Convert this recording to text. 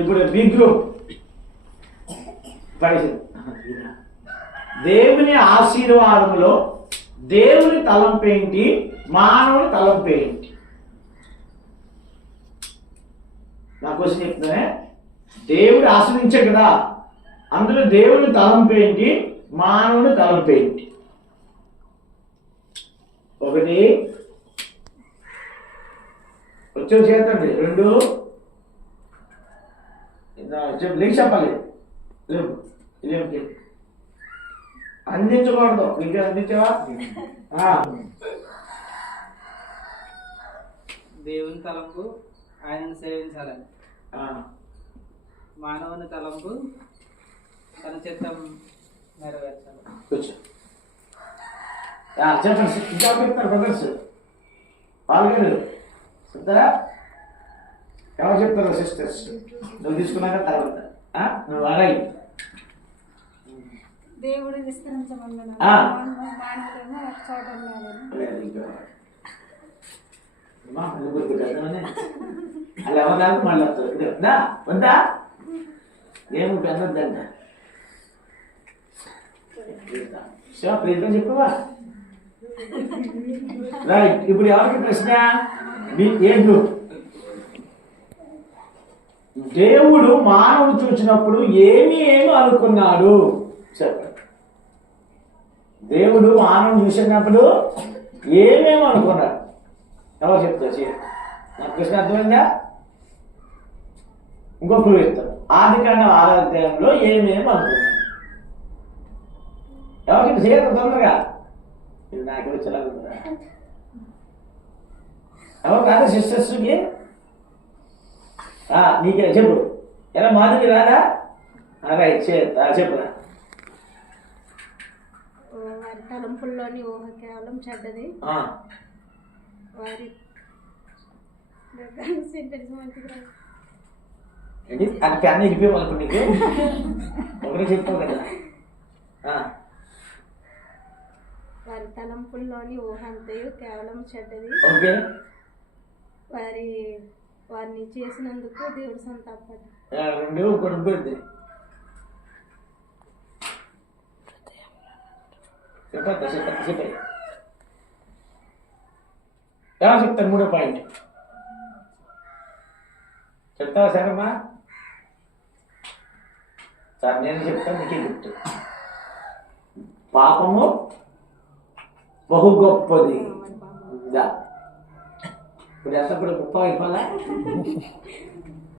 ఇప్పుడు B group దేవుని ఆశీర్వాదంలో దేవుని తలంపేంటి, మానవుని తలంపేంటి? నా క్వశ్చన్ చెప్తానే. దేవుడు ఆశ్రయించాడు కదా, అందులో దేవుని తలంపేంటి, మానవుని తలంపేంటి? ఒకటి వచ్చే చేతండి. రెండు లేచి చెప్పాలి. ఇదేమిటి అందించకూడదు. నీకు అందించావా? దేవుని తలంపు ఆయనను సేవించాలని, మానవుని తలంపు తన చిత్తం నెరవేర్చాలి. చెప్పండి. ఇంకా చెప్తారు బ్రదర్స్, పాల్గొనరు చెప్తారా? ఎవరు చెప్తారు సిస్టర్స్? నువ్వు తీసుకున్నాక తర్వాత నువ్వు అడగి. దేవుడు విస్తరించమన్నాడు. అలా ఎవరు మళ్ళీ వస్తారు. వద్దా ఏమి పెద్దద్దంట. ప్రీతం చెప్పవా? రైట్. ఇప్పుడు ఎవరికి ప్రశ్న? మీ ఏ గ్రూప్? దేవుడు మానవుడు చూసినప్పుడు ఏమి అనుకున్నాడు చెప్పండి. దేవుడు మానవుడు చూసినప్పుడు ఏమేమి అనుకున్నాడు? ఎవరు చెప్తారు? నా ప్రశ్న అర్థమైందా? ఇంకొకరు చెప్తారు. ఆదికాండం 6వ అధ్యాయంలో ఏమేమి అనుకున్నాడు? ఎవరికి చేయదు తొందరగా? ఇది నాకు వచ్చేలాగా ఉందా? ఎవరు కాదా సిస్టర్స్కి? నీకే చెప్పు. ఎలా మాదిరి రాదా? రైట్, చెప్పురా. వారి తలంపుల్లోని ఊహ కేవలం చెడ్డది. వారి అది అన్నీ ఇరిపోవాలి నీకు. ఒకరికి చెప్తావు కదా. వారి తలంపుల్లోని ఊహ అంతయు కేవలం చెడ్డది. ఓకే. వారిని చేసినందుకు దేవుడు సంతాపడ్డాడు. ఎలా చెప్తాను? 3వ పాయింట్ చెప్తావా సరేమ్మా? సార్ నేను చెప్తాను, నీకే గుర్తు. పాపము బహు గొప్పది. ఇప్పుడు ఎంత కూడా 30 అయిపోదా?